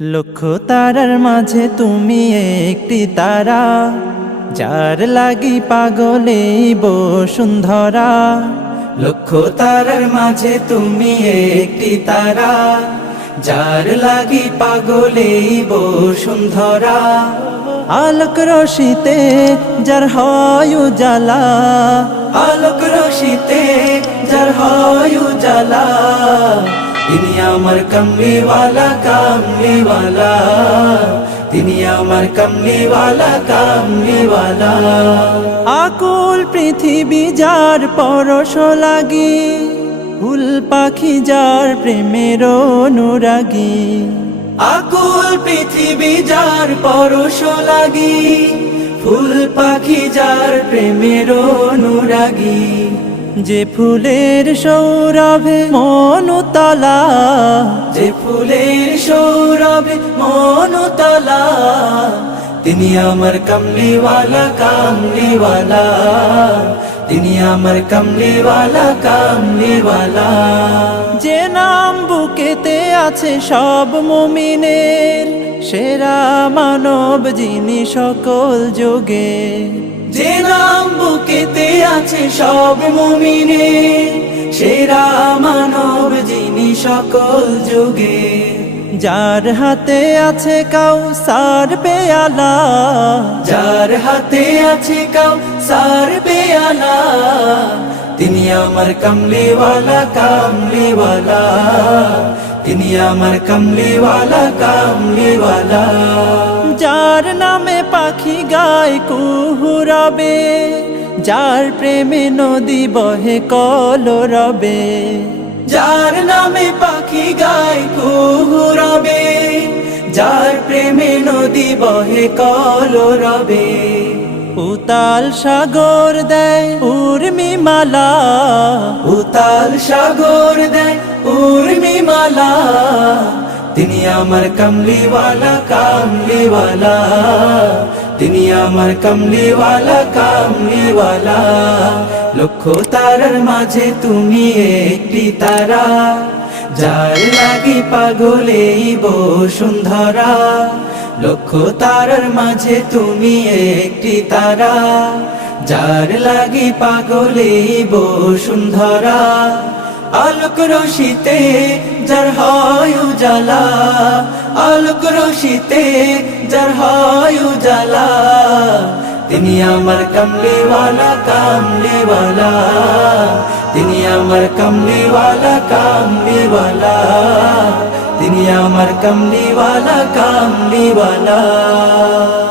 লক্ষ তারার মাঝে তুমি একটি তারা, যার লাগি পাগলে বসুন্ধরা। লক্ষ তারার মাঝে তুমি একটি তারা, যার লাগি পাগলে বসুন্ধরা। আলোক রশিতে যার হয় উজালা আলোক রশিতে যার হয় উজালা তিনি আমার কমলিওয়ালা কামলিওয়ালা। তিনি আমার কমলিওয়ালা কামলিওয়ালা। আকুল পৃথিবী যার পরশ লাগি ফুল পাখি যার প্রেমের অনুরাগী। আকুল পৃথিবী যার পরশ লাগি ফুল পাখি যার প্রেমের অনুরাগী। যে ফুলের সৌরভে মনুতলা যে ফুলের সৌরভে মনুতলা তিনি আমার কমলিওয়ালা কামলিওয়ালা। তিনি আমার কমলিওয়ালা কামলিওয়ালা। যে নাম বুকেতে আছে সব মুমিনের সেরা মানব যিনি সকল যোগে যে নাম বুকেতে আছে সব মুমিনে, সেরা মানব যিনি সকল যুগে। যার হাতে আছে কাউ সার পেয়ালা, যার হাতে আছে কাউ সার পেয়ালা, তিনি আমার কমলিওয়ালা, কামলিওয়ালা। আমার কমলিওয়ালা কামলিওয়ালা যার নামে পাখি গায় কুহুরবে যার প্রেমে নদী বহে কলরবে যার নামে পাখি গায় কুহুরবে যার প্রেমে নদী বহে কলরবে উতাল সাগর দেয় উর্মি মালা উতাল সাগর দেয় উর্মি তিনি আমার কমলিওয়ালা, কামলিওয়ালা। তিনি আমার কমলিওয়ালা, কামলিওয়ালা। লক্ষ তারার মাঝে তুমি একটি তারা, যার লাগি পাগলে বসুন্ধরা লক্ষ তারার মাঝে তুমি একটি তারা, যার লাগি পাগলে বসুন্ধরা আলোক রশিতে যার হয় উজালা আলোক রশিতে যার হয় উজালা তিনি আমার কমলিওয়ালা, কামলিওয়ালা। তিনি আমার কমলিওয়ালা, কামলিওয়ালা। তিনি আমার কমলিওয়ালা, কামলিওয়ালা।